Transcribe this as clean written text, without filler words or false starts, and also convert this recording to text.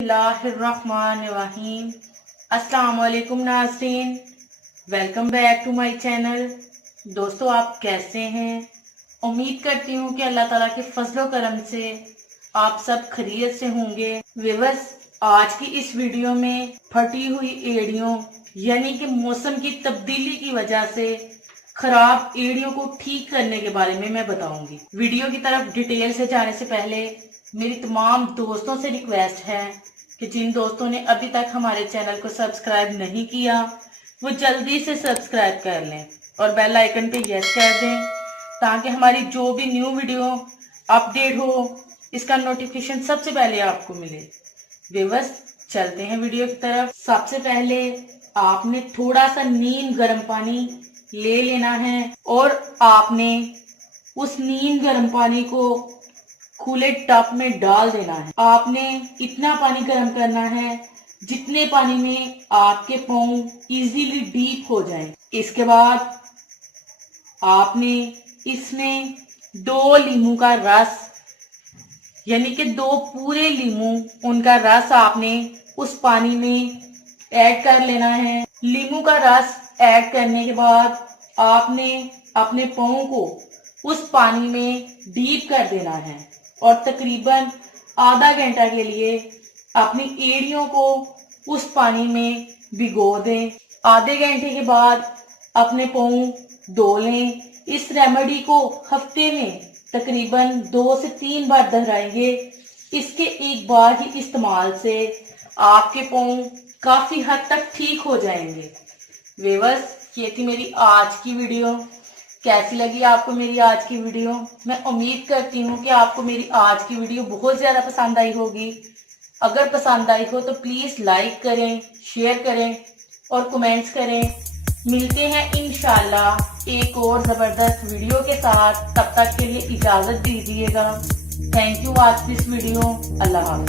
बिस्मिल्लाहिर्रहमानिर्रहीम। अस्सलाम वालेकुम नाज़रीन, welcome back to my channel. दोस्तों, आप कैसे हैं? उम्मीद करती हूँ कि अल्लाह ताला के फजलो करम से आप सब खैरियत से होंगे। व्यूअर्स, आज की इस वीडियो में फटी हुई एड़ियों यानी कि मौसम की तब्दीली की वजह से खराब एड़ियों को ठीक करने के बारे में मैं बताऊंगी। वीडियो की तरफ डिटेल से जाने से पहले मेरी तमाम दोस्तों से रिक्वेस्ट है कि जिन दोस्तों ने अभी तक हमारे चैनल को सब्सक्राइब नहीं किया वो जल्दी से सब्सक्राइब कर लें और बेल आइकन पे यस कर दें ताकि हमारी जो भी न्यू वीडियो अपडेट हो इसका नोटिफिकेशन सबसे पहले आपको मिले। व्यूअर्स, चलते हैं वीडियो की तरफ। सबसे पहले आपने थोड़ा सा नीम गर्म पानी ले लेना है और आपने उस नीम गर्म पानी को खुले टब में डाल देना है। आपने इतना पानी गर्म करना है जितने पानी में आपके पाँव इजीली डीप हो जाएं। इसके बाद आपने इसमें 2 लीमू का रस यानी कि 2 पूरे लीमू उनका रस आपने उस पानी में ऐड कर लेना है। लीमू का रस ऐड करने के बाद आपने अपने पाँव को उस पानी में डीप कर देना है और तकरीबन आधा घंटा के लिए अपनी एड़ियों को उस पानी में भिगो दें। आधे घंटे के बाद अपने पाँव धो लें। इस रेमेडी को हफ्ते में तकरीबन 2 से 3 बार दोहराएंगे। इसके एक बार ही इस्तेमाल से आपके पाँव काफी हद तक ठीक हो जाएंगे। व्यूअर्स, ये थी मेरी आज की वीडियो। कैसी लगी आपको मेरी आज की वीडियो? मैं उम्मीद करती हूँ कि आपको मेरी आज की वीडियो बहुत ज़्यादा पसंद आई होगी। अगर पसंद आई हो तो प्लीज़ लाइक करें, शेयर करें और कमेंट्स करें। मिलते हैं इंशाल्लाह एक और ज़बरदस्त वीडियो के साथ। तब तक के लिए इजाज़त दीजिएगा। Thank you watch this video. अल्लाह हाफ़िज़।